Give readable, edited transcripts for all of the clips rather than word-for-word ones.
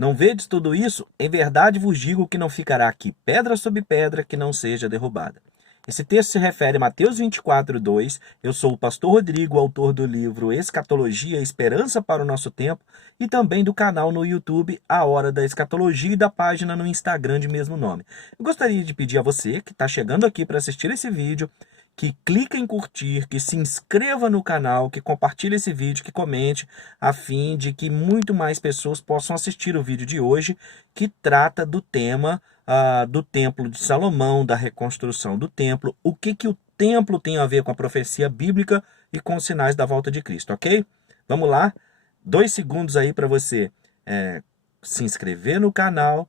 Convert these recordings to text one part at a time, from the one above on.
Não vedes tudo isso? Em verdade vos digo que não ficará aqui pedra sobre pedra que não seja derrubada. Esse texto se refere a Mateus 24:2. Eu sou o pastor Rodrigo, autor do livro Escatologia, Esperança para o Nosso Tempo, e também do canal no YouTube A Hora da Escatologia e da página no Instagram de mesmo nome. Eu gostaria de pedir a você que está chegando aqui para assistir esse vídeo, que clique em curtir, que se inscreva no canal, que compartilhe esse vídeo, que comente, a fim de que muito mais pessoas possam assistir o vídeo de hoje, que trata do tema do Templo de Salomão, da reconstrução do templo, o que o templo tem a ver com a profecia bíblica e com os sinais da volta de Cristo, ok? Vamos lá? 2 segundos aí para você se inscrever no canal,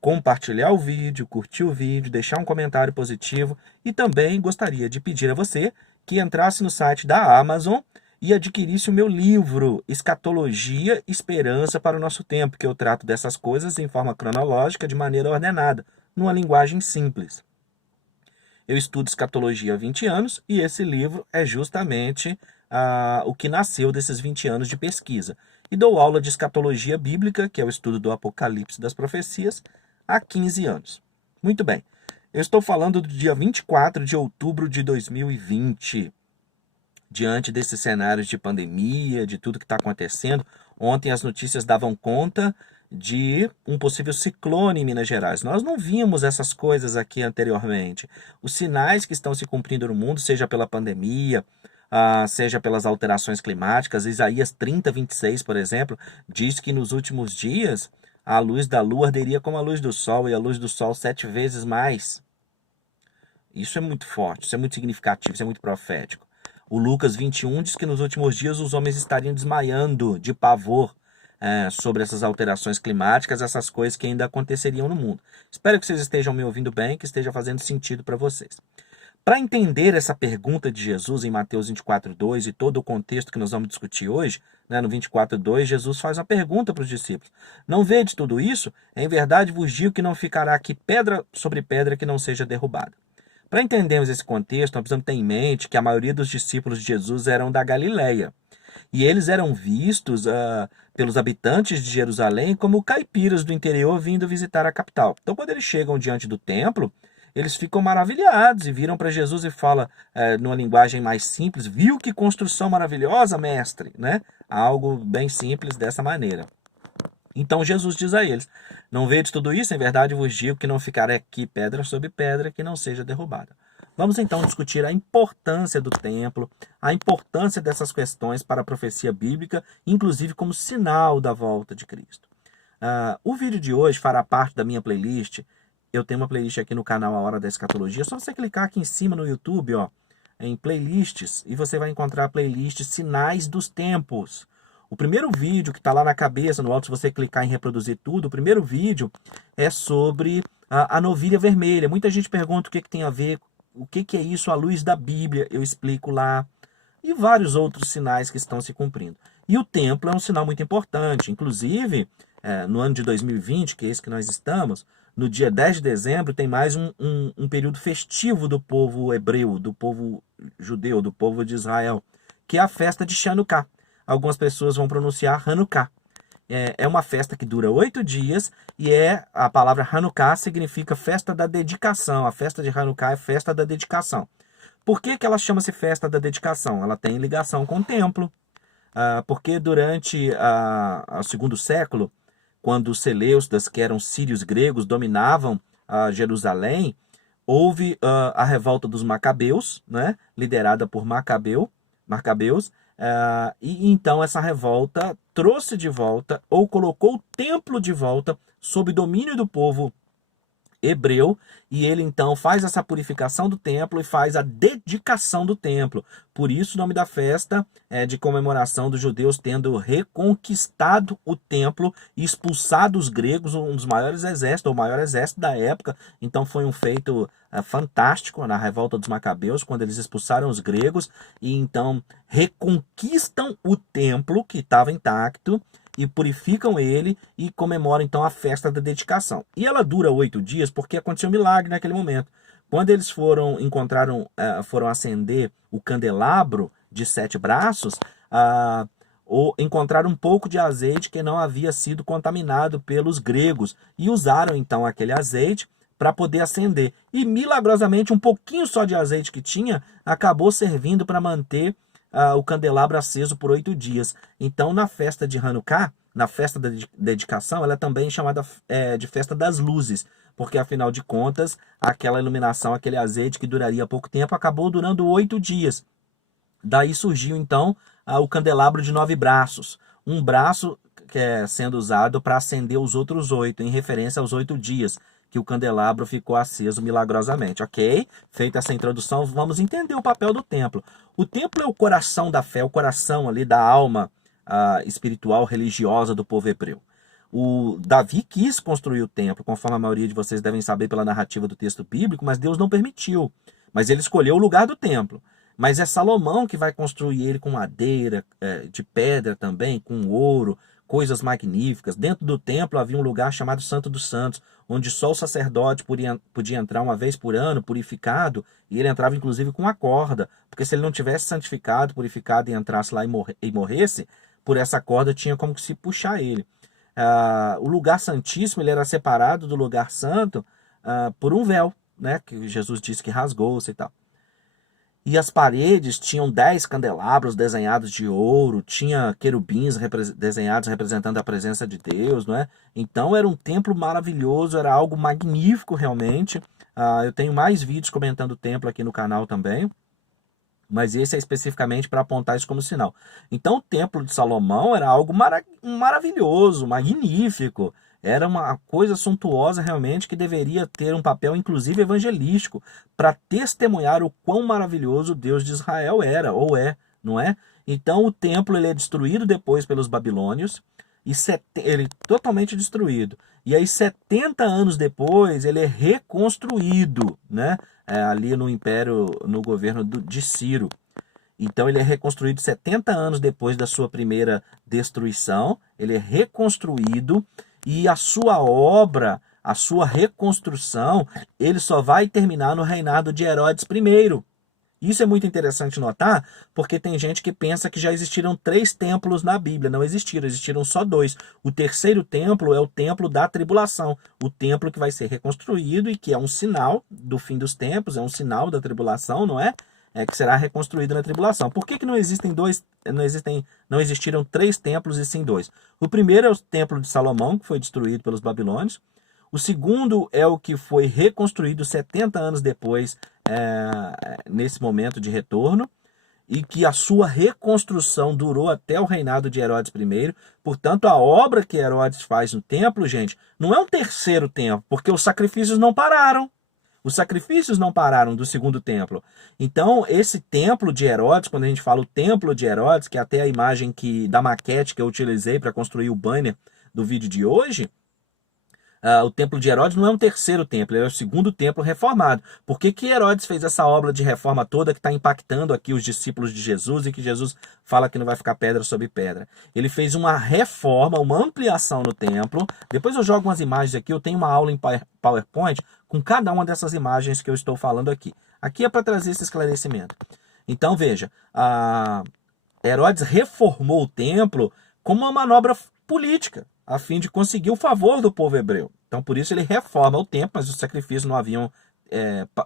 compartilhar o vídeo, curtir o vídeo, deixar um comentário positivo, e também gostaria de pedir a você que entrasse no site da Amazon e adquirisse o meu livro Escatologia, Esperança para o Nosso Tempo, que eu trato dessas coisas em forma cronológica, de maneira ordenada, numa linguagem simples. Eu estudo escatologia há 20 anos e esse livro é justamente o que nasceu desses 20 anos de pesquisa. E dou aula de escatologia bíblica, que é o estudo do Apocalipse das profecias, há 15 anos. Muito bem, eu estou falando do dia 24 de outubro de 2020. Diante desses cenários de pandemia, de tudo que está acontecendo, ontem as notícias davam conta de um possível ciclone em Minas Gerais. Nós não vimos essas coisas aqui anteriormente. Os sinais que estão se cumprindo no mundo, seja pela pandemia, seja pelas alterações climáticas, Isaías 30:26, por exemplo, diz que nos últimos dias a luz da lua arderia como a luz do sol e a luz do sol 7 vezes mais. Isso é muito forte, isso é muito significativo, isso é muito profético. O Lucas 21 diz que nos últimos dias os homens estariam desmaiando de pavor sobre essas alterações climáticas, essas coisas que ainda aconteceriam no mundo. Espero que vocês estejam me ouvindo bem, que esteja fazendo sentido para vocês. Para entender essa pergunta de Jesus em Mateus 24:2 e todo o contexto que nós vamos discutir hoje, no 24:2, Jesus faz uma pergunta para os discípulos. Não vedes tudo isso? Em verdade vos digo que não ficará aqui pedra sobre pedra que não seja derrubada. Para entendermos esse contexto, nós precisamos ter em mente que a maioria dos discípulos de Jesus eram da Galileia. E eles eram vistos pelos habitantes de Jerusalém como caipiras do interior vindo visitar a capital. Então, quando eles chegam diante do templo, eles ficam maravilhados e viram para Jesus e falam, numa linguagem mais simples, viu que construção maravilhosa, mestre? Né? Algo bem simples dessa maneira. Então Jesus diz a eles, não vedes tudo isso? Em verdade vos digo que não ficará aqui pedra sobre pedra que não seja derrubada. Vamos então discutir a importância do templo, a importância dessas questões para a profecia bíblica, inclusive como sinal da volta de Cristo. O vídeo de hoje fará parte da minha playlist. Eu tenho uma playlist aqui no canal A Hora da Escatologia. É só você clicar aqui em cima no YouTube, em playlists, e você vai encontrar a playlist Sinais dos Tempos. O primeiro vídeo que está lá na cabeça, no alto, se você clicar em reproduzir tudo, o primeiro vídeo é sobre a novilha vermelha. Muita gente pergunta o que tem a ver, o que é isso, a luz da Bíblia. Eu explico lá. E vários outros sinais que estão se cumprindo. E o templo é um sinal muito importante. Inclusive, no ano de 2020, que é esse que nós estamos, no dia 10 de dezembro, tem mais um período festivo do povo hebreu, do povo judeu, do povo de Israel, que é a festa de Chanukah. Algumas pessoas vão pronunciar Hanukkah. É uma festa que dura 8 dias e a palavra Hanukkah significa festa da dedicação. A festa de Hanukkah é festa da dedicação. Por que ela chama-se festa da dedicação? Ela tem ligação com o templo. Porque durante o segundo século, quando os Seleucidas, que eram sírios gregos, dominavam Jerusalém, houve a revolta dos Macabeus, né, liderada por Macabeus, e então essa revolta trouxe de volta, ou colocou o templo de volta, sob domínio do povo hebreu, e ele então faz essa purificação do templo e faz a dedicação do templo. Por isso o nome da festa é de comemoração dos judeus tendo reconquistado o templo e expulsado os gregos, um dos maiores exércitos, o maior exército da época. Então foi um feito fantástico na revolta dos Macabeus, quando eles expulsaram os gregos e então reconquistam o templo que estava intacto e purificam ele e comemoram então a festa da dedicação. E ela dura 8 dias porque aconteceu um milagre naquele momento. Quando eles foram acender o candelabro de 7 braços, ou encontraram um pouco de azeite que não havia sido contaminado pelos gregos e usaram então aquele azeite para poder acender. E milagrosamente um pouquinho só de azeite que tinha acabou servindo para manter o candelabro aceso por 8 dias. Então na festa de Hanukkah, na festa da dedicação, ela é também chamada de festa das luzes, porque afinal de contas aquela iluminação, aquele azeite que duraria pouco tempo acabou durando 8 dias. Daí surgiu então o candelabro de 9 braços. Um braço que é sendo usado para acender os outros 8, em referência aos 8 dias que o candelabro ficou aceso milagrosamente. Ok? Feita essa introdução, vamos entender o papel do templo. O templo é o coração da fé, o coração ali da alma espiritual, religiosa do povo hebreu. O Davi quis construir o templo, conforme a maioria de vocês devem saber pela narrativa do texto bíblico, mas Deus não permitiu. Mas ele escolheu o lugar do templo. Mas é Salomão que vai construir ele com madeira, de pedra também, com ouro, coisas magníficas. Dentro do templo havia um lugar chamado Santo dos Santos, onde só o sacerdote podia entrar uma vez por ano, purificado, e ele entrava inclusive com uma corda, porque se ele não tivesse santificado, purificado e entrasse lá e morresse, por essa corda tinha como que se puxar ele. O lugar santíssimo ele era separado do lugar santo por um véu, né, que Jesus disse que rasgou-se e tal. E as paredes tinham 10 candelabros desenhados de ouro, tinha querubins desenhados representando a presença de Deus, não é? Então era um templo maravilhoso, era algo magnífico realmente. Eu tenho mais vídeos comentando o templo aqui no canal também, mas esse é especificamente para apontar isso como sinal. Então o templo de Salomão era algo maravilhoso, magnífico. Era uma coisa suntuosa realmente que deveria ter um papel inclusive evangelístico para testemunhar o quão maravilhoso o Deus de Israel era, ou é, não é? Então o templo ele é destruído depois pelos babilônios, e ele é totalmente destruído. E aí 70 anos depois ele é reconstruído, né? Ali no império, no governo de Ciro. Então ele é reconstruído 70 anos depois da sua primeira destruição, ele é reconstruído e a sua obra, a sua reconstrução, ele só vai terminar no reinado de Herodes I. Isso é muito interessante notar, porque tem gente que pensa que já existiram 3 templos na Bíblia. Não existiram, existiram só 2. O terceiro templo é o templo da tribulação, o templo que vai ser reconstruído e que é um sinal do fim dos tempos, é um sinal da tribulação, não é? Que será reconstruído na tribulação. Por que não existiram 3 templos e sim 2? O primeiro é o templo de Salomão, que foi destruído pelos babilônios. O segundo é o que foi reconstruído 70 anos depois, nesse momento de retorno, e que a sua reconstrução durou até o reinado de Herodes I. Portanto, a obra que Herodes faz no templo, gente, não é um terceiro templo, porque os sacrifícios não pararam. Os sacrifícios não pararam do segundo templo. Então, esse templo de Herodes, quando a gente fala o templo de Herodes, que é até a imagem da maquete que eu utilizei para construir o banner do vídeo de hoje, o templo de Herodes não é um terceiro templo, ele é o segundo templo reformado. Por que Herodes fez essa obra de reforma toda que está impactando aqui os discípulos de Jesus e que Jesus fala que não vai ficar pedra sobre pedra? Ele fez uma reforma, uma ampliação no templo. Depois eu jogo umas imagens aqui, eu tenho uma aula em PowerPoint com cada uma dessas imagens que eu estou falando aqui. Aqui é para trazer esse esclarecimento. Então veja, Herodes reformou o templo como uma manobra política, a fim de conseguir o favor do povo hebreu. Então, por isso ele reforma o templo, mas os sacrifícios não haviam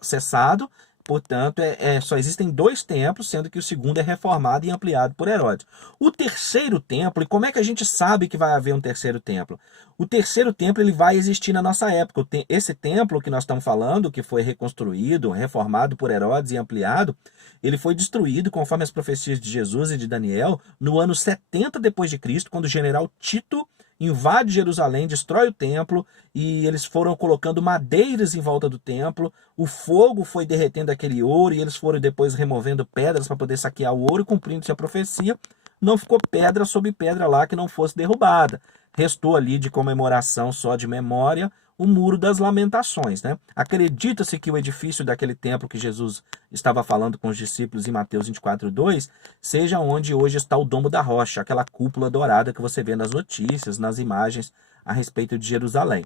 cessado. Portanto, só existem 2 templos, sendo que o segundo é reformado e ampliado por Herodes. O terceiro templo, e como é que a gente sabe que vai haver um terceiro templo? O terceiro templo ele vai existir na nossa época. Esse templo que nós estamos falando, que foi reconstruído, reformado por Herodes e ampliado, ele foi destruído, conforme as profecias de Jesus e de Daniel, no ano 70 depois de Cristo, quando o general Tito invade Jerusalém, destrói o templo, e eles foram colocando madeiras em volta do templo, o fogo foi derretendo aquele ouro, e eles foram depois removendo pedras para poder saquear o ouro, cumprindo-se a profecia. Não ficou pedra sobre pedra lá que não fosse derrubada. Restou ali de comemoração, só de memória, o Muro das Lamentações, né? Acredita-se que o edifício daquele templo que Jesus estava falando com os discípulos em Mateus 24:2 seja onde hoje está o Domo da Rocha, aquela cúpula dourada que você vê nas notícias, nas imagens a respeito de Jerusalém.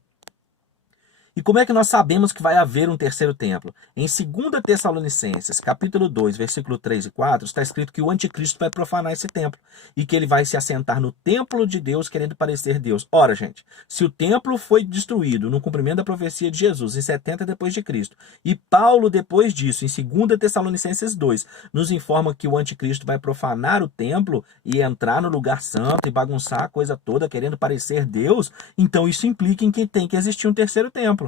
E como é que nós sabemos que vai haver um terceiro templo? Em 2 Tessalonicenses, capítulo 2, versículo 3 e 4, está escrito que o anticristo vai profanar esse templo e que ele vai se assentar no templo de Deus querendo parecer Deus. Ora, gente, se o templo foi destruído no cumprimento da profecia de Jesus em 70 depois de Cristo, e Paulo depois disso, em 2 Tessalonicenses 2, nos informa que o anticristo vai profanar o templo e entrar no lugar santo e bagunçar a coisa toda querendo parecer Deus, então isso implica em que tem que existir um terceiro templo.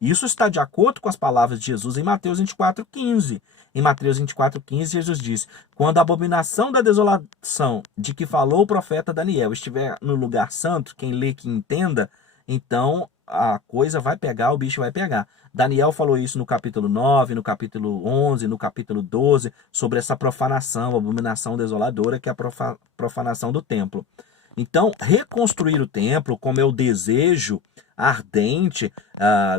Isso está de acordo com as palavras de Jesus em Mateus 24:15. Em Mateus 24:15, Jesus diz: quando a abominação da desolação de que falou o profeta Daniel estiver no lugar santo, quem lê que entenda, então a coisa vai pegar, o bicho vai pegar. Daniel falou isso no capítulo 9, no capítulo 11, no capítulo 12, sobre essa profanação, abominação desoladora, que é a profanação do templo. Então, reconstruir o templo, como é o desejo ardente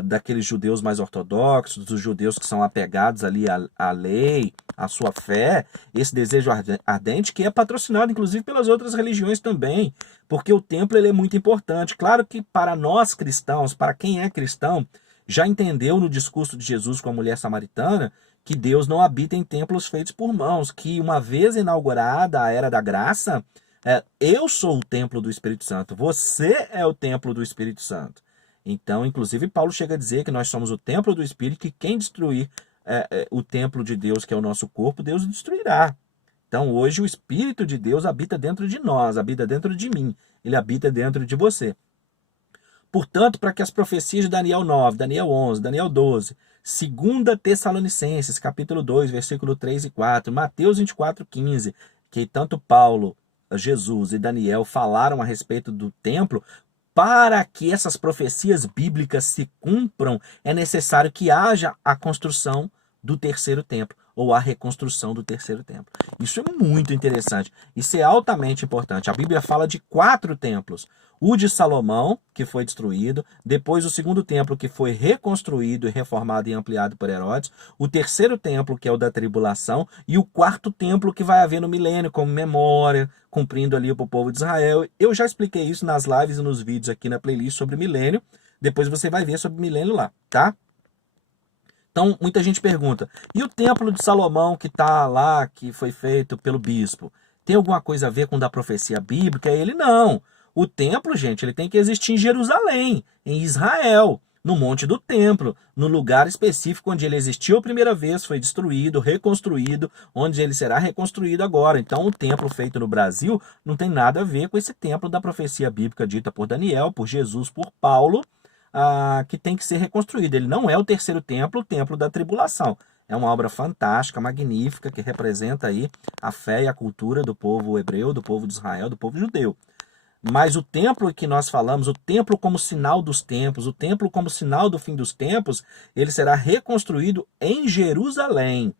daqueles judeus mais ortodoxos, dos judeus que são apegados ali à lei, à sua fé, esse desejo ardente que é patrocinado inclusive pelas outras religiões também, porque o templo ele é muito importante. Claro que para nós cristãos, para quem é cristão, já entendeu no discurso de Jesus com a mulher samaritana que Deus não habita em templos feitos por mãos, que uma vez inaugurada a Era da Graça, eu sou o templo do Espírito Santo, você é o templo do Espírito Santo. Então, inclusive, Paulo chega a dizer que nós somos o templo do Espírito, que quem destruir o templo de Deus, que é o nosso corpo, Deus o destruirá. Então, hoje, o Espírito de Deus habita dentro de nós, habita dentro de mim, ele habita dentro de você. Portanto, para que as profecias de Daniel 9, Daniel 11, Daniel 12, 2 Tessalonicenses, capítulo 2, versículo 3 e 4, Mateus 24:15, que tanto Paulo, Jesus e Daniel falaram a respeito do templo, para que essas profecias bíblicas se cumpram, é necessário que haja a construção do terceiro templo, ou a reconstrução do terceiro templo. Isso é muito interessante, isso é altamente importante. A Bíblia fala de 4 templos. O de Salomão, que foi destruído, depois o segundo templo, que foi reconstruído, reformado e ampliado por Herodes, o terceiro templo, que é o da tribulação, e o quarto templo que vai haver no milênio, como memória, cumprindo ali para o povo de Israel. Eu já expliquei isso nas lives e nos vídeos aqui na playlist sobre milênio, depois você vai ver sobre milênio lá, tá? Então, muita gente pergunta, e o templo de Salomão que está lá, que foi feito pelo bispo, tem alguma coisa a ver com da profecia bíblica? Ele não. O templo, gente, ele tem que existir em Jerusalém, em Israel, no Monte do Templo, no lugar específico onde ele existiu a primeira vez, foi destruído, reconstruído, onde ele será reconstruído agora. Então, o templo feito no Brasil não tem nada a ver com esse templo da profecia bíblica dita por Daniel, por Jesus, por Paulo, que tem que ser reconstruído. Ele não é o terceiro templo, o templo da tribulação. É uma obra fantástica, magnífica, que representa aí a fé e a cultura do povo hebreu, do povo de Israel, do povo judeu. Mas o templo que nós falamos, o templo como sinal dos tempos, o templo como sinal do fim dos tempos, ele será reconstruído em Jerusalém.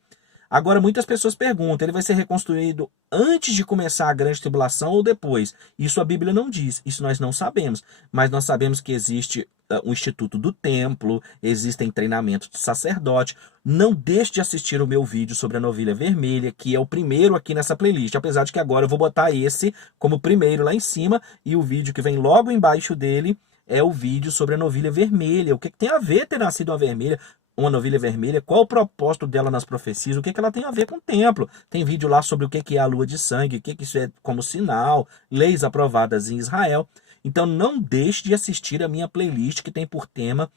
Agora, muitas pessoas perguntam, ele vai ser reconstruído antes de começar a grande tribulação ou depois? Isso a Bíblia não diz, isso nós não sabemos. Mas nós sabemos que existe o Instituto do Templo, existem treinamentos de sacerdote. Não deixe de assistir o meu vídeo sobre a novilha vermelha, que é o primeiro aqui nessa playlist. Apesar de que agora eu vou botar esse como primeiro lá em cima, e o vídeo que vem logo embaixo dele é o vídeo sobre a novilha vermelha. O que tem a ver ter nascido uma novilha vermelha, qual o propósito dela nas profecias, o que ela tem a ver com o templo. Tem vídeo lá sobre o que é a lua de sangue, o que isso é como sinal, leis aprovadas em Israel. Então não deixe de assistir a minha playlist que tem por tema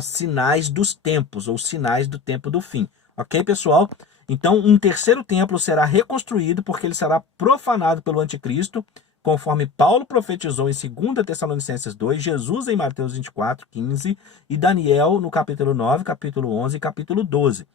sinais dos tempos, ou sinais do tempo do fim. Ok, pessoal? Então um terceiro templo será reconstruído porque ele será profanado pelo anticristo, conforme Paulo profetizou em 2 Tessalonicenses 2, Jesus em Mateus 24:15 e Daniel no capítulo 9, capítulo 11 e capítulo 12.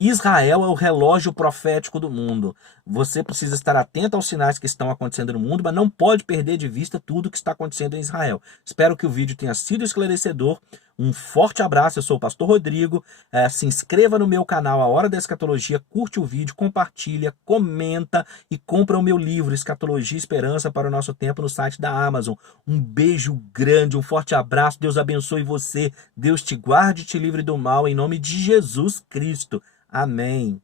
Israel é o relógio profético do mundo. Você precisa estar atento aos sinais que estão acontecendo no mundo, mas não pode perder de vista tudo o que está acontecendo em Israel. Espero que o vídeo tenha sido esclarecedor. Um forte abraço, eu sou o Pastor Rodrigo. Se inscreva no meu canal A Hora da Escatologia, curte o vídeo, compartilha, comenta e compra o meu livro Escatologia e Esperança para o Nosso Tempo no site da Amazon. Um beijo grande, um forte abraço, Deus abençoe você, Deus te guarde e te livre do mal, em nome de Jesus Cristo. Amém.